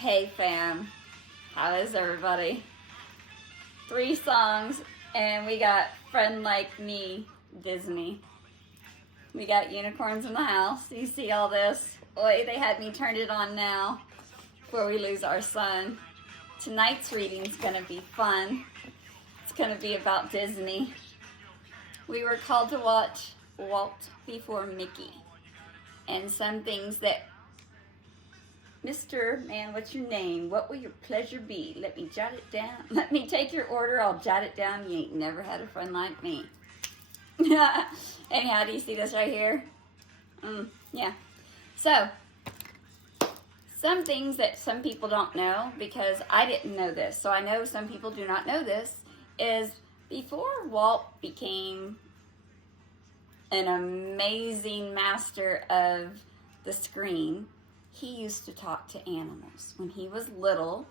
Hey fam, how is everybody? 3 songs and we got Friend Like Me, Disney. We got unicorns in the house. You see all this? Boy, they had me turned it on now before we lose our son. Tonight's reading's gonna be fun. It's gonna be about Disney. We were called to watch Walt before Mickey. And some things that Mr. Man, what's your name? What will your pleasure be? Let me jot it down. Let me take your order. I'll jot it down. You ain't never had a friend like me. Anyhow, do you see this right here? Yeah. So, some things that some people don't know, because I didn't know this, so I know some people do not know this, is before Walt became an amazing master of the screen, he used to talk to animals. When he was little,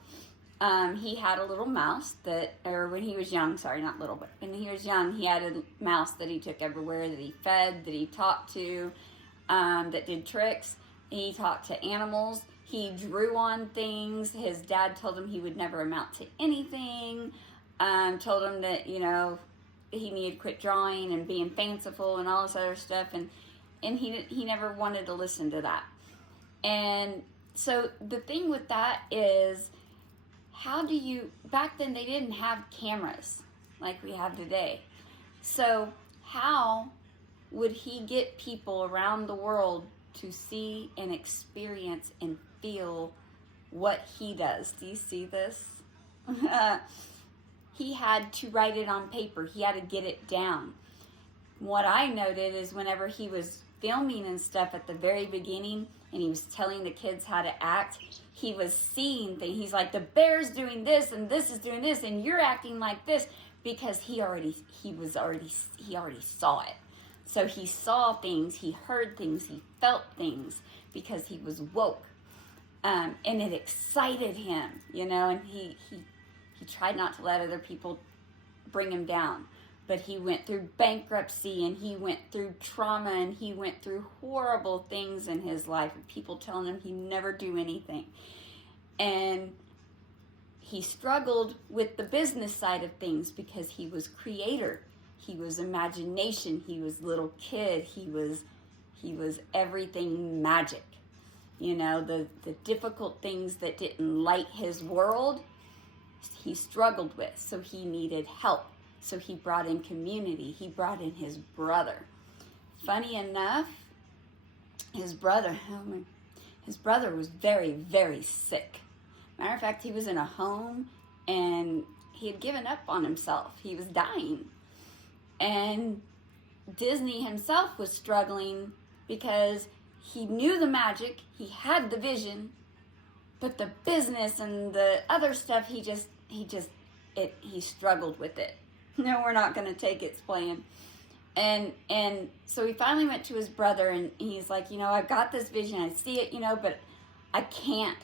he had a little mouse or when he was young, sorry, not little, but when he was young, he had a mouse that he took everywhere, that he fed, that he talked to, that did tricks. He talked to animals. He drew on things. His dad told him he would never amount to anything. Told him that, he needed to quit drawing and being fanciful and all this other stuff. And he never wanted to listen to that. And so the thing with that is, back then they didn't have cameras like we have today. So how would he get people around the world to see and experience and feel what he does? Do you see this? He had to write it on paper. He had to get it down. What I noted is whenever he was filming and stuff at the very beginning, and he was telling the kids how to act, he was seeing things. He's like, the bear's doing this, and this is doing this, and you're acting like this, because he already saw it. So he saw things, he heard things, he felt things, because he was woke, and it excited him, and he tried not to let other people bring him down. But he went through bankruptcy, and he went through trauma, and he went through horrible things in his life, and people telling him he'd never do anything. And he struggled with the business side of things because he was creator. He was imagination. He was little kid. He was everything magic. The difficult things that didn't light his world, he struggled with. So he needed help. So he brought in community. He brought in his brother. Funny enough, his brother was very, very sick. Matter of fact, he was in a home and he had given up on himself. He was dying. And Disney himself was struggling because he knew the magic, he had the vision, but the business and the other stuff, he struggled with it. No, we're not going to take its plan. And so he finally went to his brother, and he's like, I've got this vision. I see it, but I can't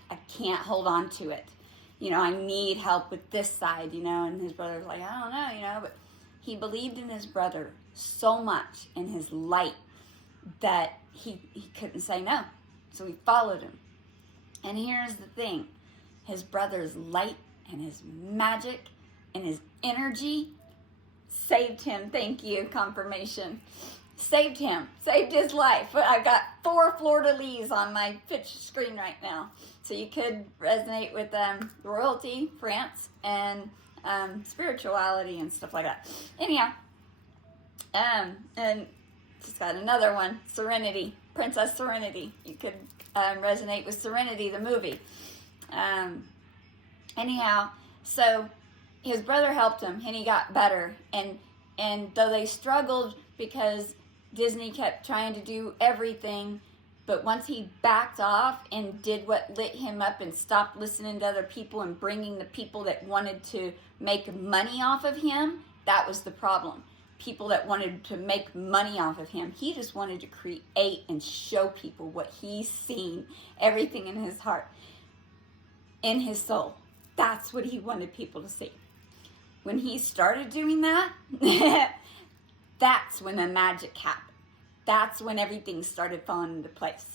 hold on to it. I need help with this side, and his brother was like, I don't know, but he believed in his brother so much, in his light, that he couldn't say no. So he followed him. And here's the thing. His brother's light and his magic and his energy saved him. Thank you, confirmation. Saved him. Saved his life. I've got 4 fleur-de-lis on my pitch screen right now. So you could resonate with royalty, France, and spirituality and stuff like that. Anyhow, and just got another one. Serenity. Princess Serenity. You could resonate with Serenity, the movie. Anyhow, so his brother helped him, and he got better. And though they struggled because Disney kept trying to do everything, but once he backed off and did what lit him up and stopped listening to other people and bringing the people that wanted to make money off of him, that was the problem. People that wanted to make money off of him. He just wanted to create and show people what he's seen, everything in his heart, in his soul. That's what he wanted people to see. When he started doing that, that's when the magic happened. That's when everything started falling into place.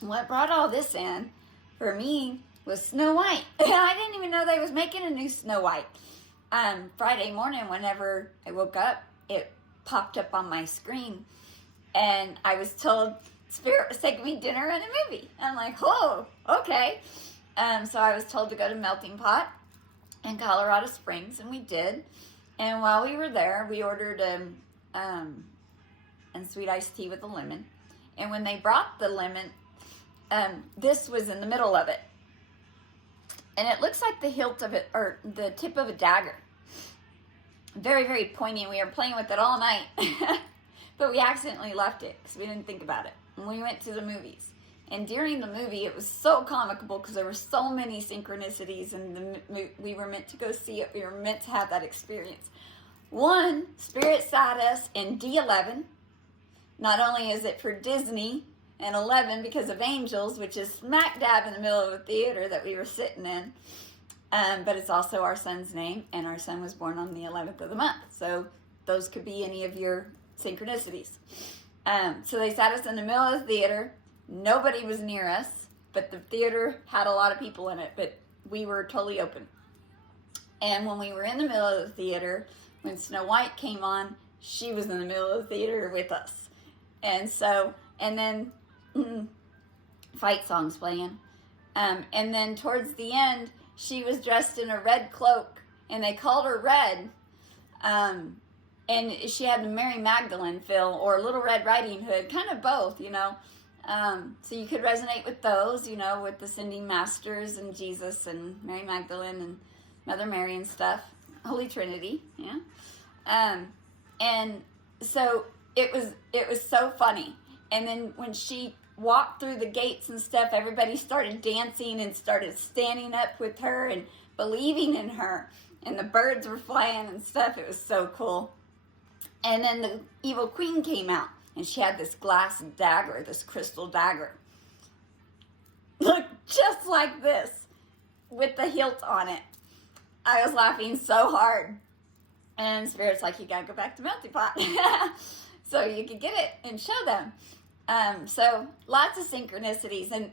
What brought all this in, for me, was Snow White. I didn't even know they was making a new Snow White. Friday morning, whenever I woke up, it popped up on my screen, and I was told Spirit was taking me dinner and a movie. I'm like, oh, okay. So I was told to go to Melting Pot in Colorado Springs, and we did. And while we were there, we ordered and sweet iced tea with a lemon. And when they brought the lemon, this was in the middle of it. And it looks like the hilt of it, or the tip of a dagger. Very, very pointy. We were playing with it all night. But we accidentally left it because we didn't think about it. And we went to the movies. And during the movie, it was so comical because there were so many synchronicities, and we were meant to go see it. We were meant to have that experience. One, Spirit sat us in D11. Not only is it for Disney, and 11 because of Angels, which is smack dab in the middle of a theater that we were sitting in. But it's also our son's name, and our son was born on the 11th of the month. So those could be any of your synchronicities. So they sat us in the middle of the theater. Nobody was near us, but the theater had a lot of people in it, but we were totally open. And when we were in the middle of the theater, when Snow White came on, she was in the middle of the theater with us. And so, and then fight songs playing. And then towards the end, she was dressed in a red cloak, and they called her Red. And she had the Mary Magdalene feel, or Little Red Riding Hood, kind of both, you know. So you could resonate with those, you know, with the Sending Masters and Jesus and Mary Magdalene and Mother Mary and stuff. Holy Trinity, yeah. And so it was so funny. And then when she walked through the gates and stuff, everybody started dancing and started standing up with her and believing in her. And the birds were flying and stuff. It was so cool. And then the evil queen came out, and she had this glass dagger, this crystal dagger. Look, just like this, with the hilt on it. I was laughing so hard. And Spirit's like, you gotta go back to Melting Pot. So you could get it and show them. So lots of synchronicities. And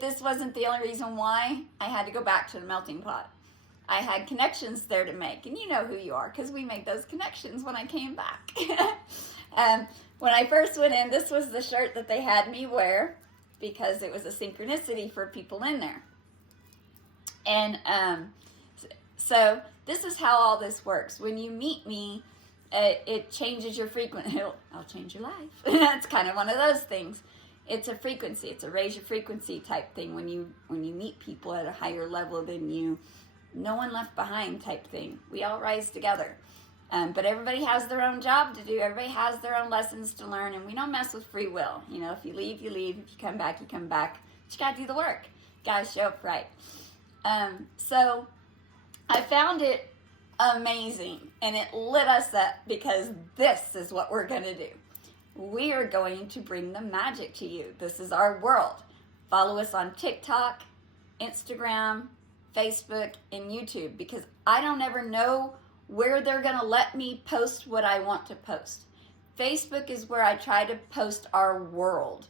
this wasn't the only reason why I had to go back to the Melting Pot. I had connections there to make, and you know who you are because we made those connections when I came back. When I first went in, this was the shirt that they had me wear because it was a synchronicity for people in there. And so this is how all this works. When you meet me, it changes your frequency. I'll change your life. That's kind of one of those things. It's a frequency. It's a raise your frequency type thing when you meet people at a higher level than you. No one left behind type thing. We all rise together. But everybody has their own job to do. Everybody has their own lessons to learn. And we don't mess with free will. You know, if you leave, you leave. If you come back, you come back. But you got to do the work. You got to show up right. So I found it amazing. And it lit us up because this is what we're going to do. We are going to bring the magic to you. This is our world. Follow us on TikTok, Instagram, Facebook, and YouTube, because I don't ever know where they're going to let me post what I want to post. Facebook is where I try to post our world,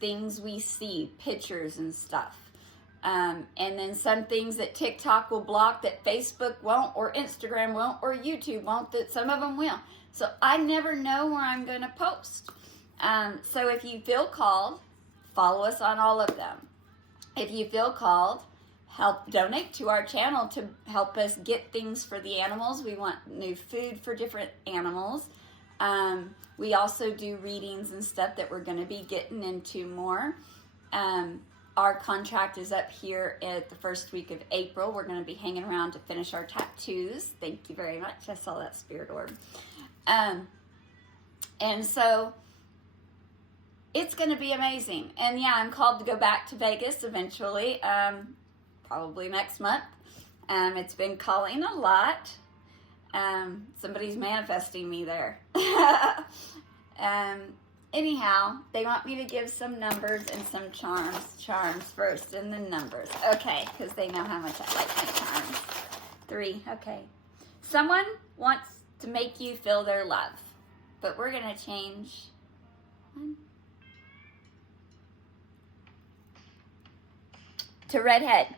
things we see, pictures and stuff. And then some things that TikTok will block that Facebook won't, or Instagram won't, or YouTube won't, that some of them will. So I never know where I'm going to post. So if you feel called, follow us on all of them. If you feel called, help donate to our channel to help us get things for the animals. We want new food for different animals. We also do readings and stuff that we're going to be getting into more. Our contract is up here at the first week of April. We're going to be hanging around to finish our tattoos. Thank you very much. I saw that spirit orb. And so it's going to be amazing. And yeah, I'm called to go back to Vegas eventually. Probably next month. It's been calling a lot. Somebody's manifesting me there. Anyhow, they want me to give some numbers and some charms first, and then numbers. Okay, because they know how much I like my charms. 3, okay. Someone wants to make you feel their love, but we're going to change 1. to redhead.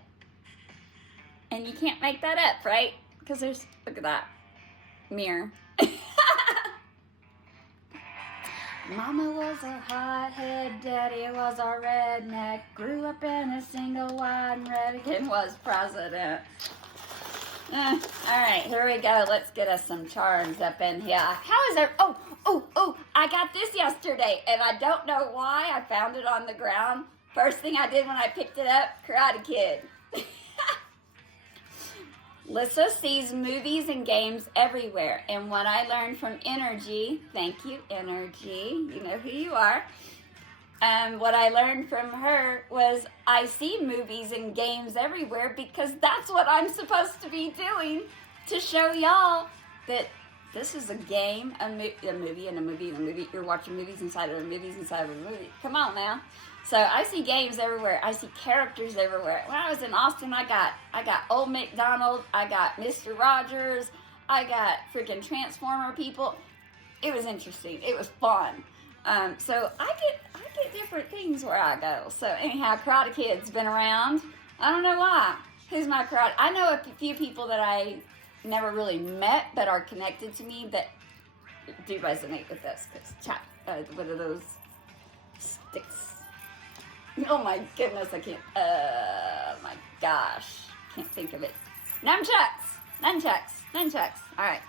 And you can't make that up, right? Because there's, look at that mirror. Mama was a hothead, Daddy was a redneck, grew up in a single wide, and Reagan was president. All right, here we go. Let's get us some charms up in here. How is there? Oh, I got this yesterday, and I don't know why. I found it on the ground. First thing I did when I picked it up, Karate Kid. Lissa sees movies and games everywhere. And what I learned from Energy, thank you, Energy, you know who you are. What I learned from her was I see movies and games everywhere because that's what I'm supposed to be doing to show y'all that this is a game, a movie, and a movie, and a movie. You're watching movies inside of a movie inside of a movie. Come on now. So I see games everywhere. I see characters everywhere. When I was in Austin, I got Old McDonald. I got Mr. Rogers. I got freaking Transformer people. It was interesting. It was fun. So I get different things where I go. So anyhow, Karate Kid's been around. I don't know why. Who's my karate? I know a few people that I never really met but are connected to me that do resonate with this. Because what are those sticks? Oh my goodness, I can't, my gosh, can't think of it. Nunchucks. All right.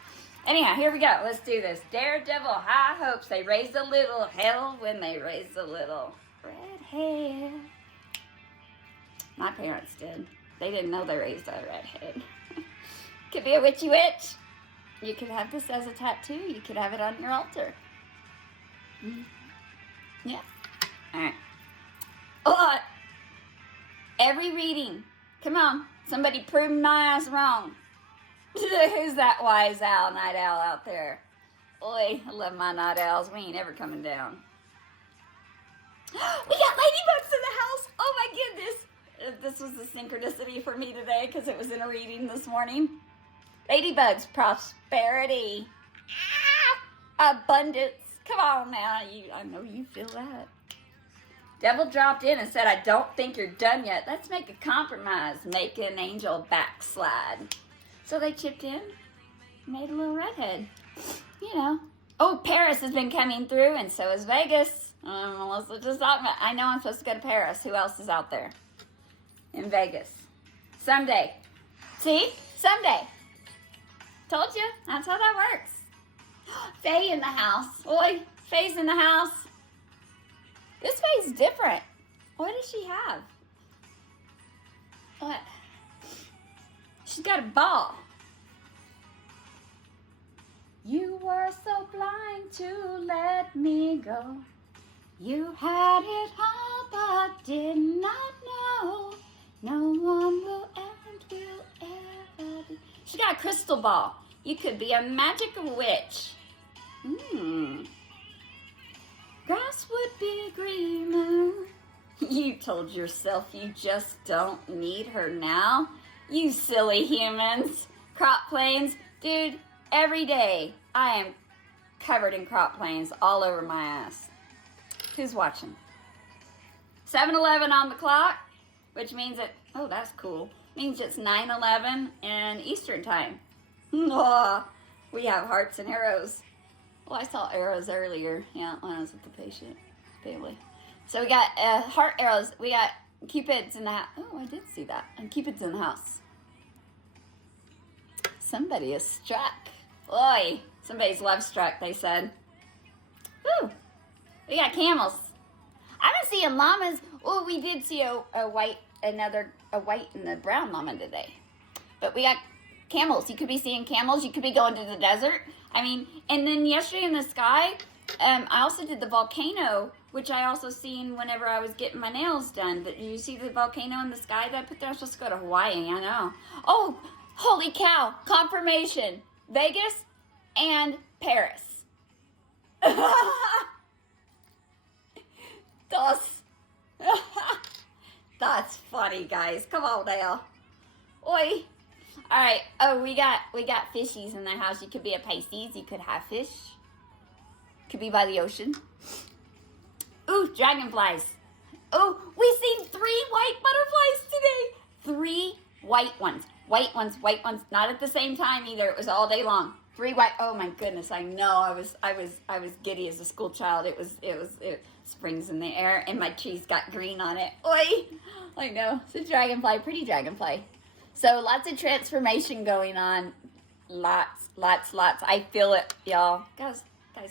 Anyhow, here we go. Let's do this. Daredevil, high hopes. They raised a little hell when they raised a little red hair. My parents did. They didn't know they raised a redhead. Could be a witchy witch. You could have this as a tattoo. You could have it on your altar. Yeah. All right. Oh, every reading. Come on. Somebody prove my ass wrong. Who's that wise owl, night owl out there? Boy, I love my night owls. We ain't ever coming down. We got ladybugs in the house. Oh my goodness. This was a synchronicity for me today because it was in a reading this morning. Ladybugs, prosperity, abundance. Come on now. I know you feel that. Devil dropped in and said, I don't think you're done yet. Let's make a compromise. Make an angel backslide. So they chipped in, made a little redhead. You know. Oh, Paris has been coming through, and so is Vegas. Melissa just talking about, I know I'm supposed to go to Paris. Who else is out there? In Vegas. Someday. See? Someday. Told you. That's how that works. Faye in the house. Boy, Faye's in the house. This Faye's different. What does she have? What? She's got a ball. You were so blind to let me go. You had it all but did not know. No one will ever be. She got a crystal ball. You could be a magical witch. Grass would be greener. You told yourself you just don't need her now. You silly humans. Crop planes. Dude, every day I am covered in crop planes all over my ass. Who's watching? 7-Eleven on the clock, which means it, oh, that's cool. Means it's 9/11 and Eastern time. Oh, we have hearts and arrows. Well, I saw arrows earlier, yeah, when I was with the patient family. So we got heart arrows. We got Cupids in the house. Oh, I did see that. And Cupids in the house. Somebody is struck. Boy, somebody's love struck, they said. Woo! We got camels. I've been seeing llamas. Oh, we did see a white and a brown llama today. But we got camels. You could be seeing camels. You could be going to the desert. I mean, and then yesterday in the sky, I also did the volcano, which I also seen whenever I was getting my nails done. But you see the volcano in the sky that I put there? I'm supposed to go to Hawaii, I know. Oh, holy cow, confirmation. Vegas and Paris. That's funny, guys. Come on now. Oi. All right. Oh, we got fishies in the house. You could be a Pisces. You could have fish. Could be by the ocean. Ooh, dragonflies. Oh, we seen 3 white butterflies today. 3 white ones. White ones. Not at the same time either. It was all day long. 3 white. Oh my goodness! I know. I was giddy as a school child. It springs in the air, and my cheese got green on it. Oi! I know. It's a dragonfly. Pretty dragonfly. So lots of transformation going on. Lots. I feel it, y'all. Guys,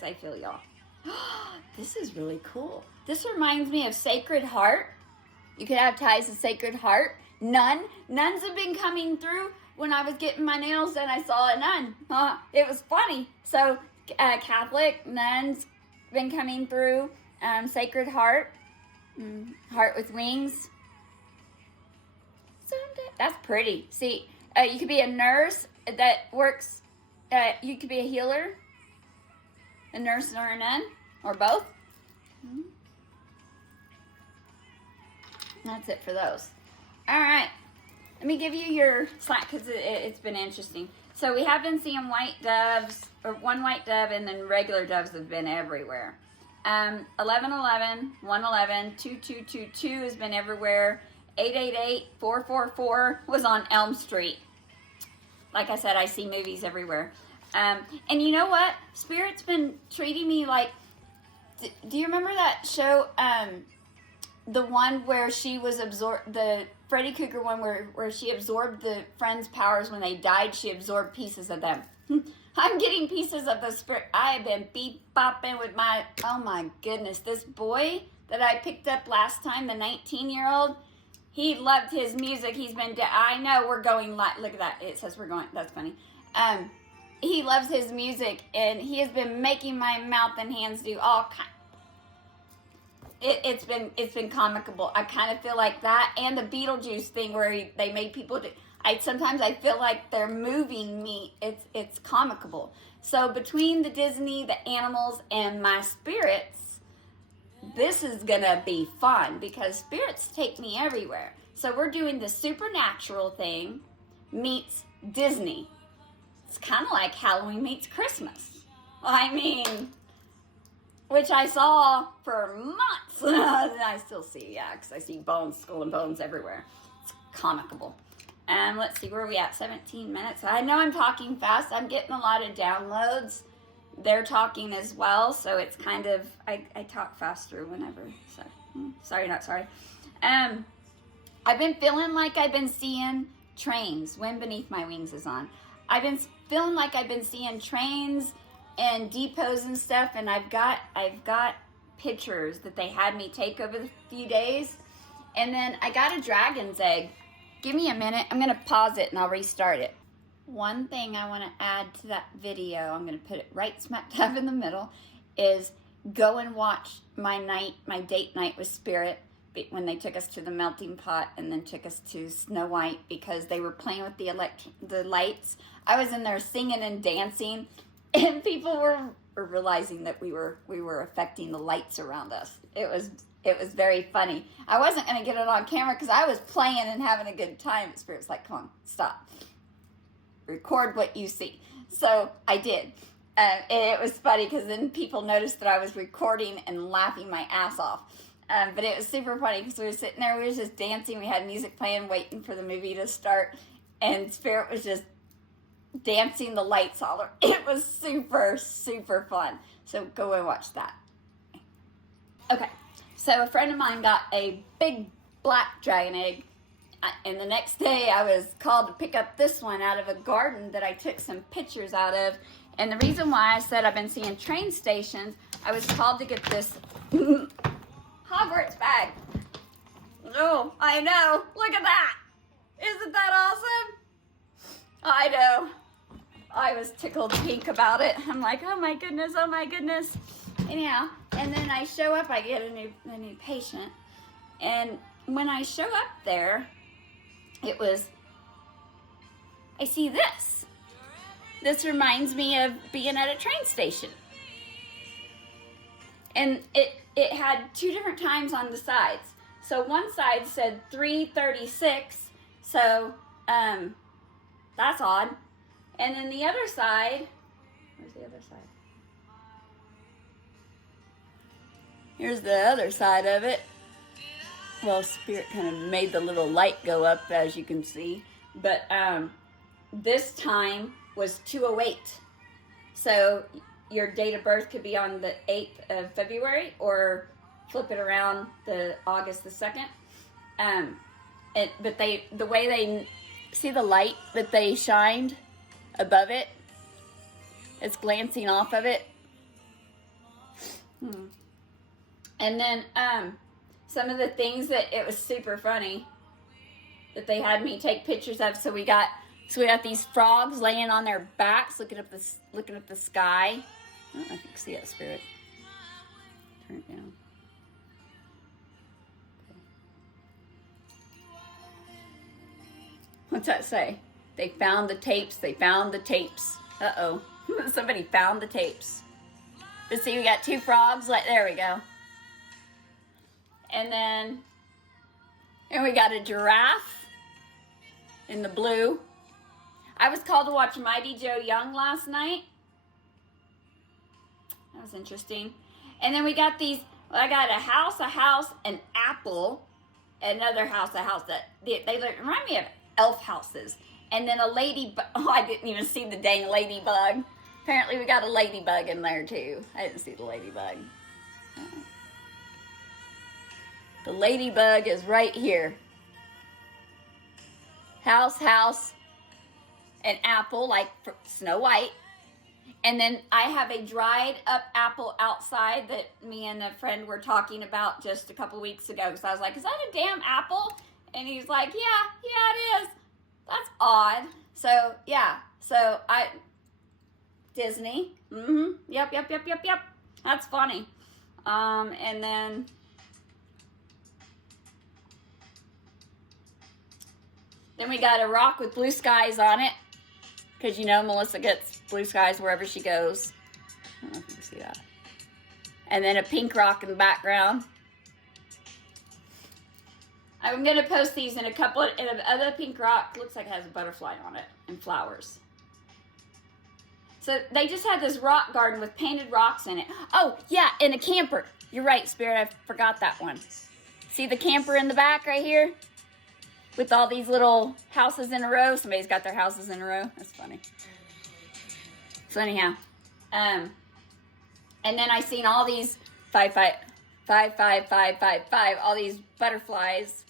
I feel y'all. This is really cool. This reminds me of Sacred Heart. You could have ties to Sacred Heart. Nuns have been coming through. When I was getting my nails done, I saw a nun. It was funny. So Catholic nuns been coming through. Sacred Heart. Heart with wings. Someday. That's pretty. See, you could be a nurse that works. You could be a healer, a nurse or a nun, or both. That's it for those. All right. Let me give you your slack because it's been interesting. So we have been seeing white doves, or 1 white dove, and then regular doves have been everywhere. 1111, 111, 2222 has been everywhere. 888, 444 was on Elm Street. Like I said, I see movies everywhere. And you know what? Spirit's been treating me like... Do you remember that show, the one where she was absorbed... The Freddy Krueger one where she absorbed the friends' powers when they died? She absorbed pieces of them. I'm getting pieces of the spirit. I have been beep-bopping with my... Oh my goodness. This boy that I picked up last time, the 19-year-old... He loved his music. He's been... I know we're going live. Look at that. It says we're going... That's funny. He loves his music, and he has been making my mouth and hands do all kind... It's been comical. I kind of feel like that, and the Beetlejuice thing where they made people do... Sometimes I feel like they're moving me. It's comical. So between the Disney, the animals, and my spirits, this is gonna be fun because spirits take me everywhere. So we're doing the supernatural thing meets Disney. It's kind of like Halloween meets Christmas. I mean, which I saw for months. I still see, yeah, because I see bones, skull and bones everywhere. It's comical. And let's see, where are we at? 17 minutes. I know I'm talking fast. I'm getting a lot of downloads. They're talking as well, so it's kind of, I talk faster whenever, so, sorry, not sorry. I've been feeling like I've been seeing trains. Wind Beneath My Wings is on. I've been feeling like I've been seeing trains and depots and stuff, and I've got pictures that they had me take over the few days, and then I got a dragon's egg. Give me a minute. I'm going to pause it and I'll restart it. One thing I want to add to that video, I'm going to put it right smack dab in the middle, is go and watch my date night with Spirit when they took us to the melting pot and then took us to Snow White because they were playing with the lights. I was in there singing and dancing, and people were realizing that we were affecting the lights around us. It was very funny. I wasn't going to get it on camera because I was playing and having a good time. Spirit's like, come on, stop. Record what you see. So I did. It was funny because then people noticed that I was recording and laughing my ass off. But it was super funny because we were sitting there, we were just dancing. We had music playing, waiting for the movie to start. And Spirit was just dancing the lights all over. It was super, super fun. So go and watch that. Okay. So a friend of mine got a big black dragon egg, and the next day I was called to pick up this one out of a garden that I took some pictures out of. And the reason why I said I've been seeing train stations, I was called to get this Hogwarts bag. Oh, I know. Look at that. Isn't that awesome? I know. I was tickled pink about it. I'm like, oh my goodness, oh my goodness. Anyhow, and then I show up, I get a new patient, and when I show up there, I see this. This reminds me of being at a train station. And it had 2 different times on the sides. So one side said 3:36, so that's odd. And then the other side, where's the other side? Here's the other side of it. well, Spirit kind of made the little light go up, as you can see. But this time was 208. So your date of birth could be on the 8th of February, or flip it around the August the 2nd. But the way they see the light that they shined above it, it's glancing off of it. And then some of the things that it was super funny that they had me take pictures of. So we got these frogs laying on their backs, looking up the sky. I don't know if you can see that, Spirit. Turn it down. What's that say? They found the tapes. They found the tapes. Uh-oh. Somebody found the tapes. But see, we got 2 frogs. There we go. And we got a giraffe in the blue. I was called to watch Mighty Joe Young last night. That was interesting. And then we got these, I got a house, an apple, another house, a house that, they remind me of elf houses. And then a ladybug. Oh, I didn't even see the dang ladybug. Apparently we got a ladybug in there too. I didn't see the ladybug. The ladybug is right here. House, an apple like Snow White. And then I have a dried up apple outside that me and a friend were talking about just a couple weeks ago. Because I was like, is that a damn apple? And he's like, yeah, it is. That's odd. So, yeah. So, Disney. Yep. That's funny. And then we got a rock with blue skies on it. Because, Melissa gets blue skies wherever she goes. I don't know if you can see that. And then a pink rock in the background. I'm going to post these in a couple of, and the other pink rock looks like it has a butterfly on it and flowers. So they just had this rock garden with painted rocks in it. Oh, yeah, and a camper. You're right, Spirit, I forgot that one. See the camper in the back right here? With all these little houses in a row. Somebody's got their houses in a row. That's funny. So anyhow, and then I seen all these 5, 5, 5, 5, 5, 5, 5, all these butterflies.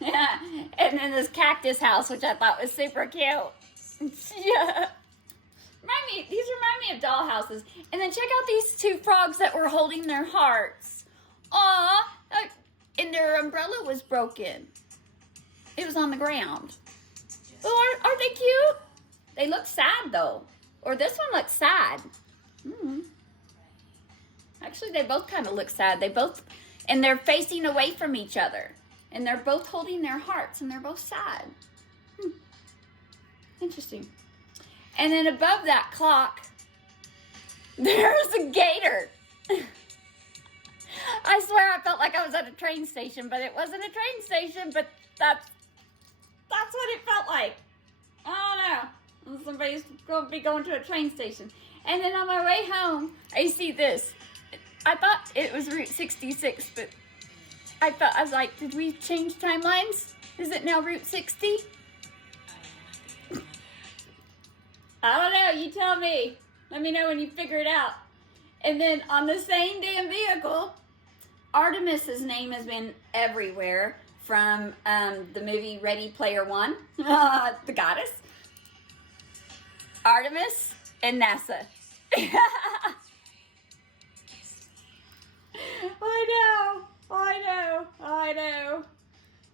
Yeah, and then this cactus house, which I thought was super cute. Yeah. These remind me of doll houses. And then check out these 2 frogs that were holding their hearts. Aw, and their umbrella was broken. It was on the ground. Oh, aren't they cute? They look sad though. Or this one looks sad. Actually, they both kind of look sad. And they're facing away from each other. And they're both holding their hearts, and they're both sad. Interesting. And then above that clock, there's a gator. I swear I felt like I was at a train station, but it wasn't a train station, but that's what it felt like. I don't know. Somebody's going to be going to a train station. And then on my way home, I see this. I thought it was Route 66, but I was like, did we change timelines? Is it now Route 60? I don't know. You tell me. Let me know when you figure it out. And then on the same damn vehicle, Artemis's name has been everywhere from the movie Ready Player One, the goddess, Artemis, and NASA. I know.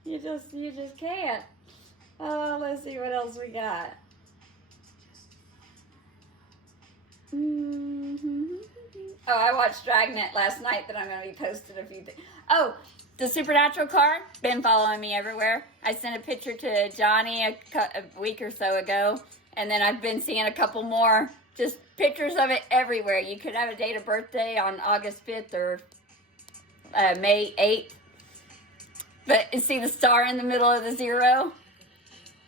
You just can't. Oh, let's see what else we got. Oh, I watched Dragnet last night that I'm going to be posting a few things. Oh, the Supernatural car, been following me everywhere. I sent a picture to Johnny a week or so ago, and then I've been seeing a couple more, just pictures of it everywhere. You could have a date of birthday on August 5th or May 8th. But you see the star in the middle of the 0?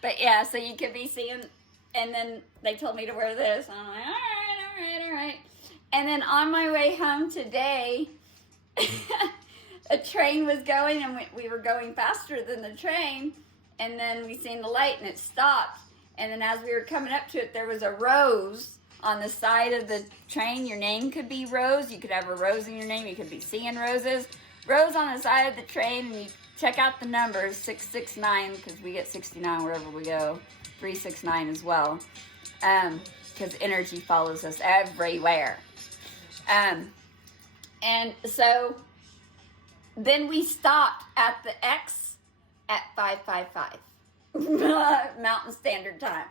But yeah, so you could be seeing, and then they told me to wear this. I'm like, all right. And then on my way home today, a train was going, and we were going faster than the train. And then we seen the light, and it stopped. And then as we were coming up to it, there was a rose on the side of the train. Your name could be Rose. You could have a rose in your name. You could be seeing roses. Rose on the side of the train, and you check out the numbers, 669, because we get 69 wherever we go. 369 as well, because energy follows us everywhere. And so then we stopped at the X at 5:55 Mountain Standard Time.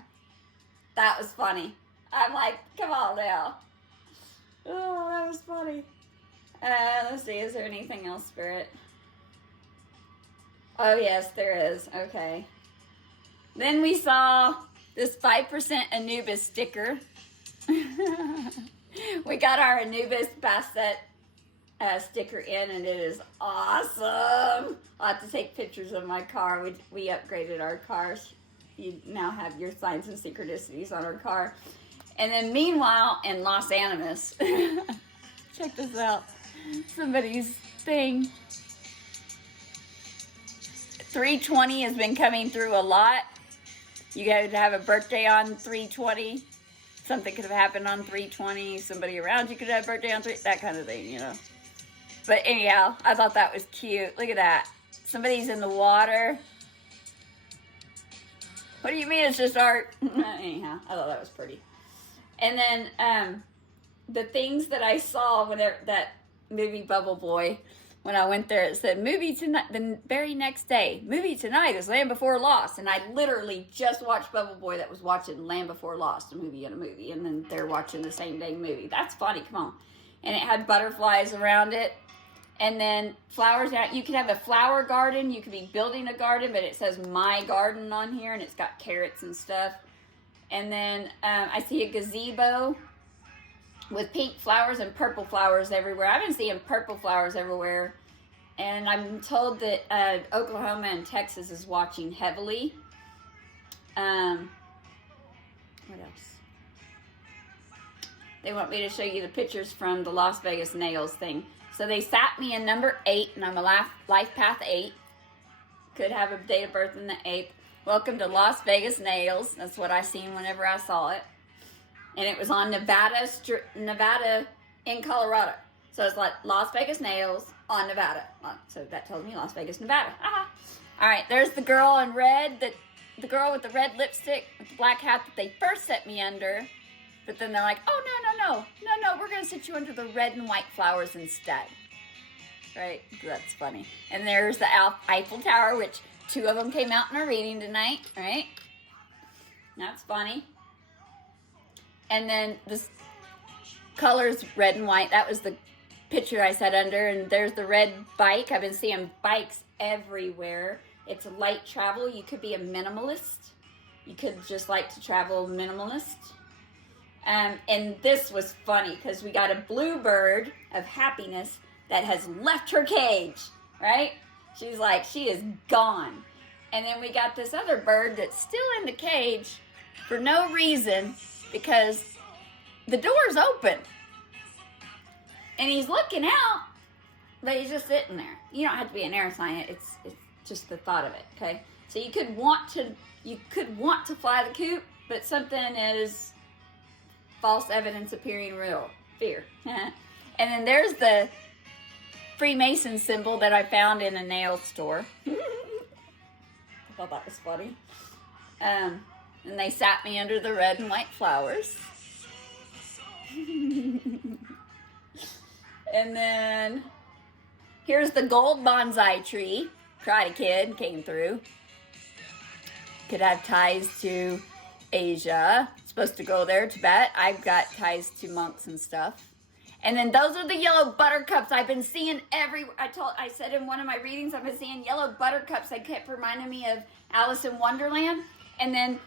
That was funny. I'm like, come on now. Oh, that was funny. Let's see, is there anything else, Spirit? Oh, yes, there is. Okay. Then we saw this 5% Anubis sticker. We got our Anubis Bassett sticker in, and it is awesome. I'll have to take pictures of my car. We upgraded our cars. You now have your signs and synchronicities on our car. And then meanwhile, in Los Animas, check this out. Somebody's thing. 320 has been coming through a lot. You guys have a birthday on 320. Something could have happened on 320. Somebody around you could have a birthday on 3, that kind of thing, you know. But anyhow, I thought that was cute. Look at that. Somebody's in the water. What do you mean it's just art? Anyhow, I thought that was pretty. And then the things that I saw when that movie Bubble Boy, when I went there, it said, movie tonight, the very next day, movie tonight is Land Before Lost. And I literally just watched Bubble Boy that was watching Land Before Lost, a movie and a movie. And then they're watching the same dang movie. That's funny, come on. And it had butterflies around it. And then flowers. You could have a flower garden. You could be building a garden, but it says My Garden on here, and it's got carrots and stuff. And then I see a gazebo with pink flowers and purple flowers everywhere. I've been seeing purple flowers everywhere. And I'm told that Oklahoma and Texas is watching heavily. What else? They want me to show you the pictures from the Las Vegas Nails thing. So they sat me in number 8, and I'm a life path 8. Could have a date of birth in the 8th. Welcome to Las Vegas Nails. That's what I seen whenever I saw it. And it was on Nevada in Colorado. So it's like Las Vegas Nails on Nevada. So that tells me Las Vegas, Nevada. Aha. All right, there's the girl in red, the girl with the red lipstick with the black hat that they first set me under. But then they're like, oh, no, we're going to sit you under the red and white flowers instead. Right? That's funny. And there's the Eiffel Tower, which 2 of them came out in our reading tonight, right? That's funny. And then this color's red and white. That was the picture I sat under. And there's the red bike. I've been seeing bikes everywhere. It's light travel. You could be a minimalist. You could just like to travel minimalist. And this was funny because we got a bluebird of happiness that has left her cage, right? She's like, she is gone. And then we got this other bird that's still in the cage for no reason because the door's open. And he's looking out, but he's just sitting there. You don't have to be an air sign. It's just the thought of it, okay? So you could want to fly the coop, but something is false evidence appearing real. Fear. And then there's the Freemason symbol that I found in a nail store. I thought that was funny. And they sat me under the red and white flowers. And then here's the gold bonsai tree. Karate Kid came through. Could have ties to Asia. Supposed to go there, Tibet. I've got ties to monks and stuff. And then those are the yellow buttercups I've been seeing I said in one of my readings, I've been seeing yellow buttercups. They kept reminding me of Alice in Wonderland. And then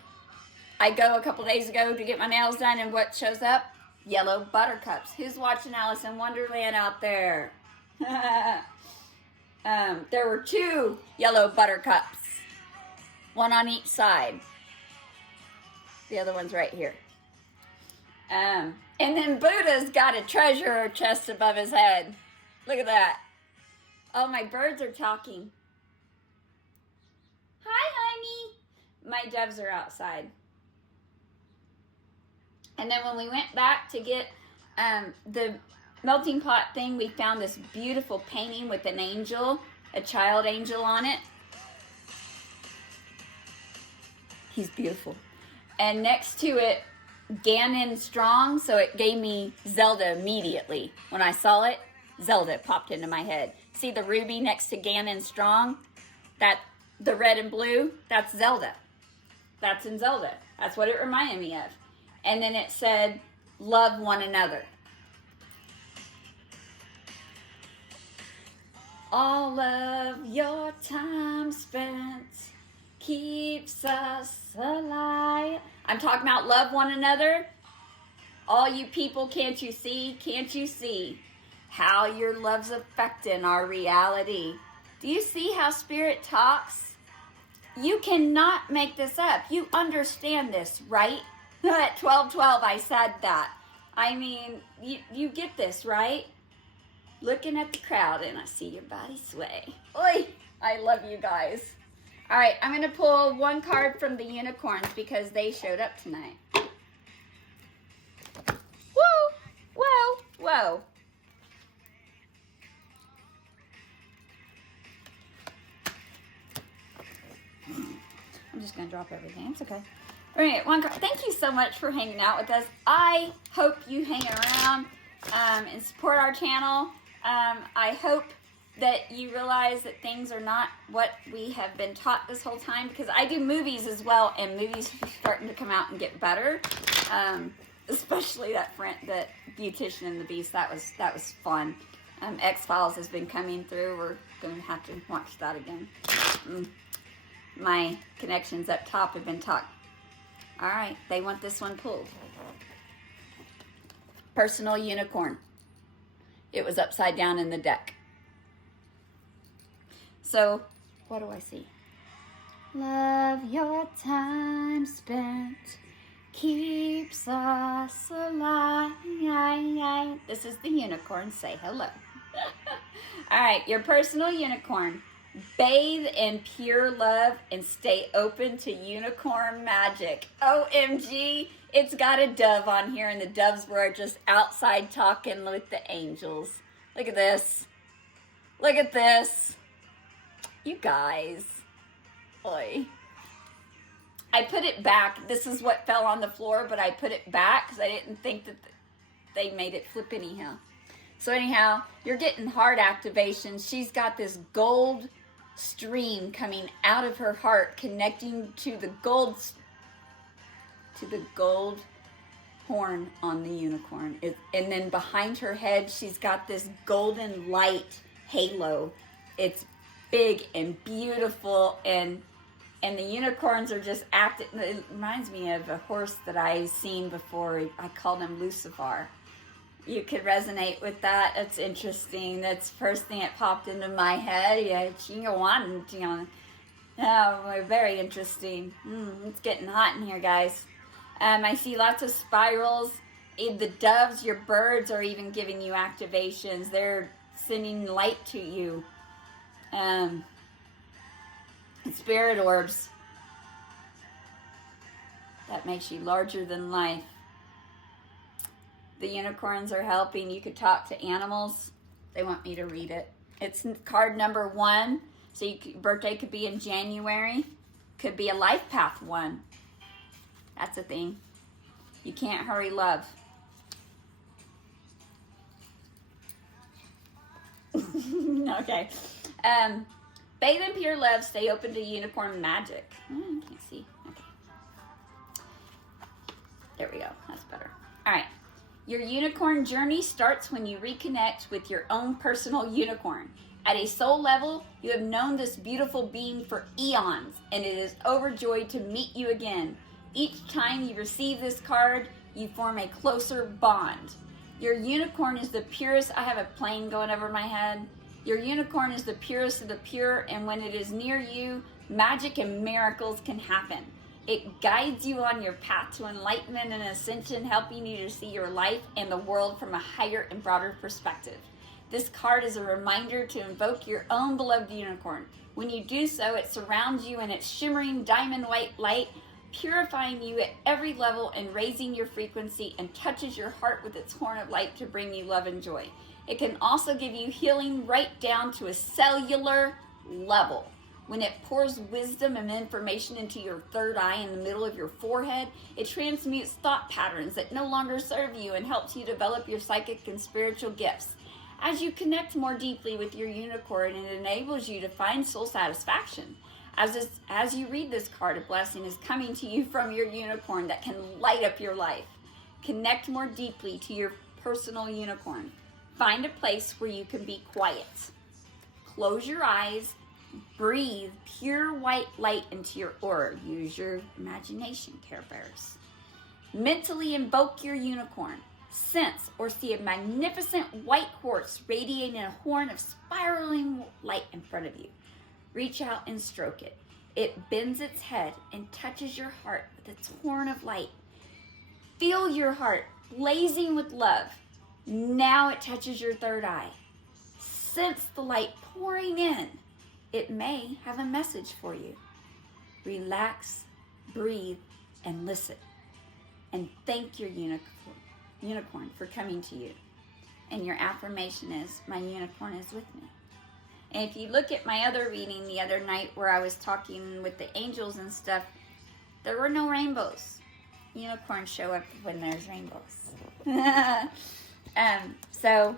I go a couple days ago to get my nails done, and what shows up? Yellow buttercups. Who's watching Alice in Wonderland out there? There were 2 yellow buttercups. One on each side. The other one's right here. And then Buddha's got a treasure chest above his head. Look at that. Oh, my birds are talking. Hi, honey. My doves are outside. And then when we went back to get the melting pot thing, we found this beautiful painting with an angel, a child angel on it. He's beautiful. And next to it, Ganon Strong, so it gave me Zelda immediately. When I saw it, Zelda popped into my head. See the ruby next to Ganon Strong? That, the red and blue, that's Zelda. That's in Zelda. That's what it reminded me of. And then it said, love one another. All of your time spent keeps us alive. I'm talking about love one another. All you people, can't you see how your love's affecting our reality? Do you see how Spirit talks? You cannot make this up. You understand this, right? At 12:12 I said that. I mean, you get this, right? Looking at the crowd and I see your body sway. Oi, I love you guys. All right, I'm going to pull one card from the unicorns because they showed up tonight. Whoa, whoa, whoa. I'm just going to drop everything. It's okay. All right, one card. Thank you so much for hanging out with us. I hope you hang around and support our channel. I hope that you realize that things are not what we have been taught this whole time, because I do movies as well, and movies are starting to come out and get better. Especially that Beautician and the Beast. That was fun. X-Files has been coming through. We're going to have to watch that again. My connections up top have been talked. All right, they want this one pulled. Personal unicorn. It was upside down in the deck. So, what do I see? Love your time spent keeps us alive. This is the unicorn. Say hello. All right, your personal unicorn. Bathe in pure love and stay open to unicorn magic. OMG, it's got a dove on here, and the doves were just outside talking with the angels. Look at this. Look at this. You guys. Oi. I put it back. This is what fell on the floor, but I put it back because I didn't think that they made it flip anyhow. So anyhow, you're getting heart activation. She's got this gold stream coming out of her heart, connecting to the gold horn on the unicorn. And then behind her head, she's got this golden light halo. It's big and beautiful, and the unicorns are just acting. It reminds me of a horse that I've seen before. I called him Lucifer. You could resonate with that. It's interesting. That's the first thing that popped into my head. Yeah, oh, very interesting. It's getting hot in here, guys. I see lots of spirals. The doves, your birds, are even giving you activations. They're sending light to you. Spirit orbs. That makes you larger than life. The unicorns are helping. You could talk to animals. They want me to read it. It's card number 1. So birthday could be in January. Could be a life path one. That's a thing. You can't hurry love. Okay. Bathe in pure love. Stay open to unicorn magic. Can't see. Okay. There we go. That's better. All right. Your unicorn journey starts when you reconnect with your own personal unicorn. At a soul level, you have known this beautiful being for eons, and it is overjoyed to meet you again. Each time you receive this card, you form a closer bond. Your unicorn is the purest. I have a plane going over my head. Your unicorn is the purest of the pure, and when it is near you, magic and miracles can happen. It guides you on your path to enlightenment and ascension, helping you to see your life and the world from a higher and broader perspective. This card is a reminder to invoke your own beloved unicorn. When you do so, it surrounds you in its shimmering diamond white light, purifying you at every level and raising your frequency, and touches your heart with its horn of light to bring you love and joy. It can also give you healing right down to a cellular level. When it pours wisdom and information into your third eye in the middle of your forehead, it transmutes thought patterns that no longer serve you and helps you develop your psychic and spiritual gifts. As you connect more deeply with your unicorn, it enables you to find soul satisfaction. As you read this card, a blessing is coming to you from your unicorn that can light up your life. Connect more deeply to your personal unicorn. Find a place where you can be quiet. Close your eyes. Breathe pure white light into your aura. Use your imagination, Care Bears. Mentally invoke your unicorn. Sense or see a magnificent white horse radiating a horn of spiraling light in front of you. Reach out and stroke it. It bends its head and touches your heart with its horn of light. Feel your heart blazing with love. Now it touches your third eye. Sense the light pouring in. It may have a message for you. Relax, breathe, and listen. And thank your unicorn for coming to you. And your affirmation is, my unicorn is with me. And if you look at my other reading the other night where I was talking with the angels and stuff, there were no rainbows. Unicorns show up when there's rainbows. So,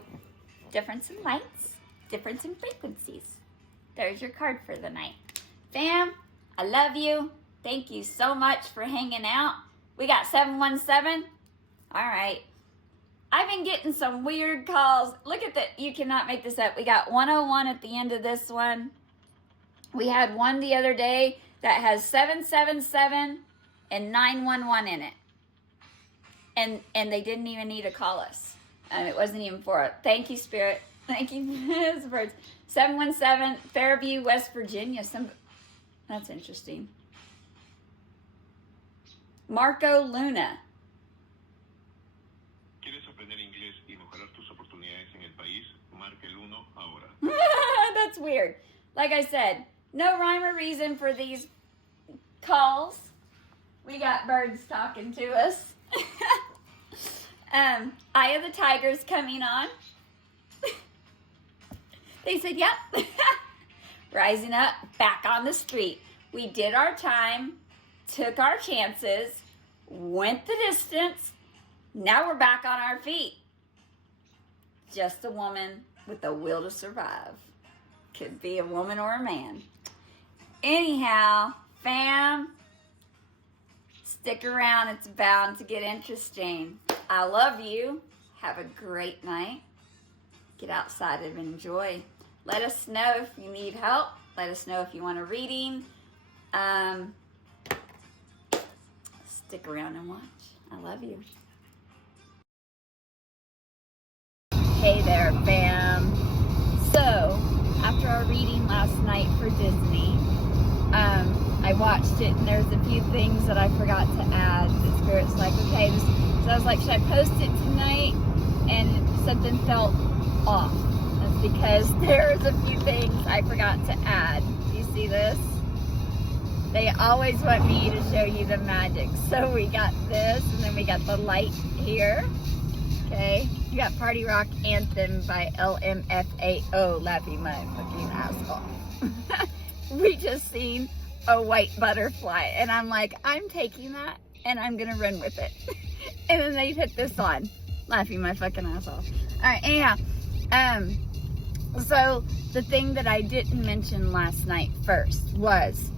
difference in lights, difference in frequencies. There's your card for the night. Fam, I love you. Thank you so much for hanging out. We got 717. All right. I've been getting some weird calls. Look at that. You cannot make this up. We got 101 at the end of this one. We had one the other day that has 777 and 911 in it. And they didn't even need to call us. It wasn't even for it. Thank you, Spirit. Thank you, birds. 717, Fairview, West Virginia. That's interesting. Marco Luna. ¿Quieres aprender inglés y mejorar tus oportunidades en el país? Marca el 1 ahora. That's weird. Like I said, no rhyme or reason for these calls. We got birds talking to us. Eye of the Tiger's coming on. They said, yep. Rising up, back on the street. We did our time, took our chances, went the distance. Now we're back on our feet. Just a woman with the will to survive. Could be a woman or a man. Anyhow, fam, stick around. It's bound to get interesting. I love you. Have a great night. Get outside and enjoy. Let us know if you need help. Let us know if you want a reading. Stick around and watch. I love you. Hey there, fam. So, after our reading last night for Disney, I watched it and there's a few things that I forgot to add. The Spirit's like, okay, so I was like, should I post it tonight? And something felt off. That's because there's a few things I forgot to add. You see this? They always want me to show you the magic. So we got this, and then we got the light here. Okay, you got Party Rock Anthem by LMFAO, laughing my fucking ass off. We just seen a white butterfly, and I'm like, I'm taking that, and I'm gonna run with it. And then they put this on, laughing my fucking ass off. All right, anyhow, so the thing that I didn't mention last night first was,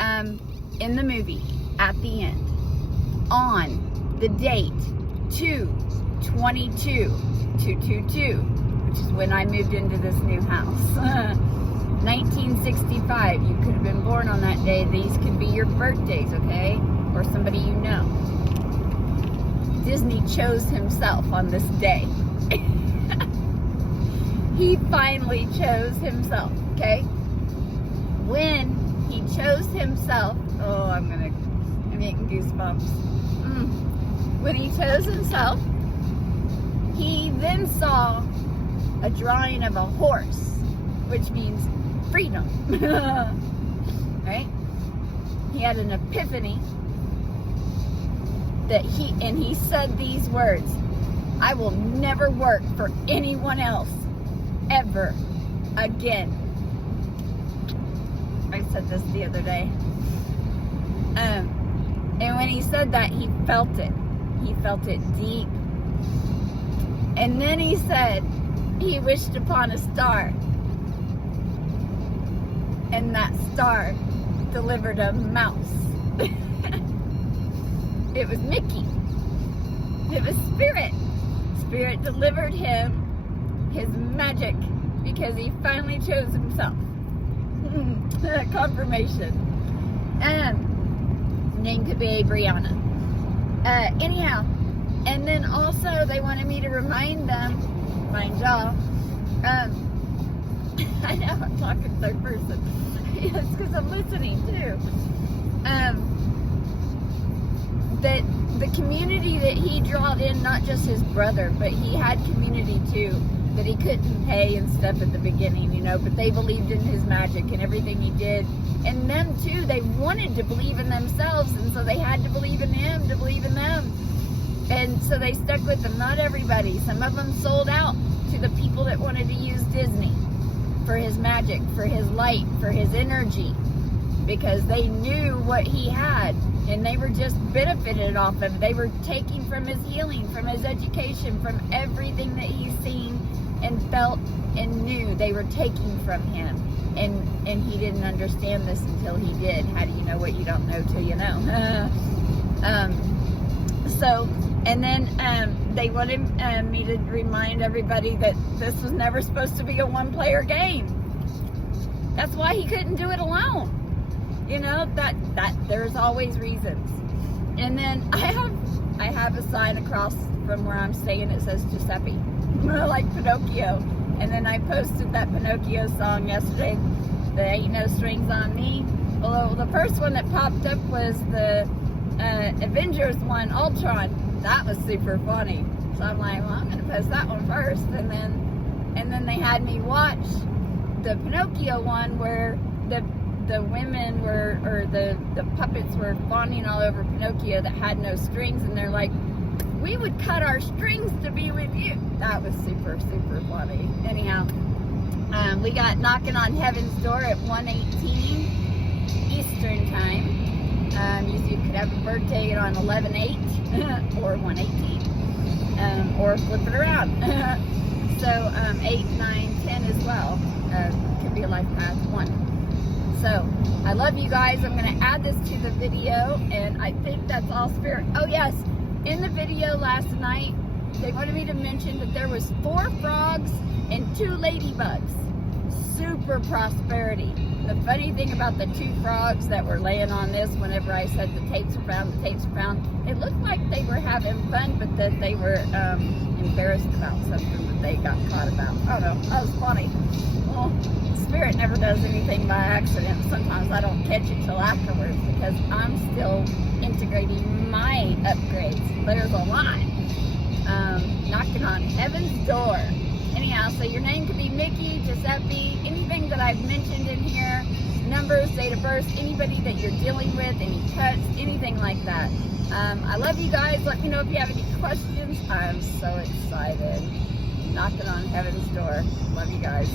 in the movie, at the end, on the date 2/22/222, which is when I moved into this new house, 1965, you could have been born on that day. These could be your birthdays, okay? Or somebody you know. Disney chose himself on this day. He finally chose himself, okay? When he chose himself, oh, I'm gonna I'm getting goosebumps. When he chose himself, he then saw a drawing of a horse, which means freedom. Right? He had an epiphany that he said these words: I will never work for anyone else ever again. I said this the other day. And when he said that, he felt it. He felt it deep. And then he said he wished upon a star. And that star delivered a mouse. It was Mickey. It was Spirit. Spirit delivered him his magic because he finally chose himself. Confirmation. Name could be Brianna. Anyhow, and then also they wanted me to remind y'all. I know I'm talking third person. It's because I'm listening too. That the community that he drawed in, not just his brother, but he had community too, that he couldn't pay and stuff at the beginning, you know, but they believed in his magic and everything he did. And them too, they wanted to believe in themselves, and so they had to believe in him to believe in them. And so they stuck with him. Not everybody. Some of them sold out to the people that wanted to use Disney for his magic, for his light, for his energy, because they knew what he had, and they were just benefited off of it. They were taking from his healing, from his education, from everything that he's seen and felt and knew. They were taking from him, and he didn't understand this until he did. How do you know what you don't know till you know? So, and then they wanted me to remind everybody that this was never supposed to be a one-player game. That's why he couldn't do it alone. You know, that there's always reasons. And then I have a sign across from where I'm staying. It says Giuseppe, like Pinocchio. And then I posted that Pinocchio song yesterday. There ain't no strings on me. Although the first one that popped up was the Avengers one, Ultron. That was super funny. So I'm like, well, I'm gonna post that one first. And then they had me watch the Pinocchio one where the women were, or the puppets were fawning all over Pinocchio that had no strings, and they're like, we would cut our strings to be with you. That was super, super funny. Anyhow, we got Knocking on Heaven's Door at 1:18 Eastern Time. You could have a birthday on 11/8 or 1:18, or flip it around. So 8, 9, 10 as well. Could be a life path 1. So, I love you guys. I'm going to add this to the video, and I think that's all Spirit. Oh, yes. In the video last night, they wanted me to mention that there was 4 frogs and 2 ladybugs. Super prosperity. The funny thing about the 2 frogs that were laying on this, whenever I said the tapes are found, it looked like they were having fun, but that they were embarrassed about something that they got caught about. I don't know. That was funny. Well, Spirit never does anything by accident. Sometimes I don't catch it till afterwards because I'm still integrating my upgrades. There's a lot. Knocking on Heaven's Door. Anyhow, so your name could be Mickey, Giuseppe, anything that I've mentioned in here, numbers, date of birth, anybody that you're dealing with, any cuts, anything like that. I love you guys. Let me know if you have any questions. I'm so excited. Knocking on Heaven's Door. Love you guys.